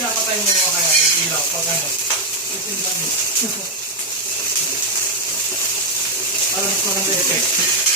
pinapatay mo mga kaya yung ilaw pag ano. Isin lang mo. Alam mo maganda effect.